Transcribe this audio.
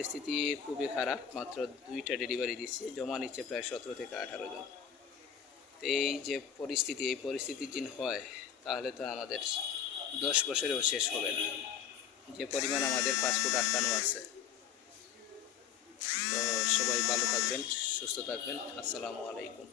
পরিস্থিতি খুবই খারাপ, মাত্র দুইটা ডেলিভারি দিচ্ছে, জমা নিচ্ছে প্রায় সতেরো থেকে আঠারো জন। তো এই যে পরিস্থিতি, এই পরিস্থিতি যিন হয়, তাহলে তো আমাদের দশ বছরেও শেষ হবে না। যে পরিমাণ আমাদের পাসপোর্ট আটকানো আছে। তো সবাই ভালো থাকবেন, সুস্থ থাকবেন। আসসালামু আলাইকুম।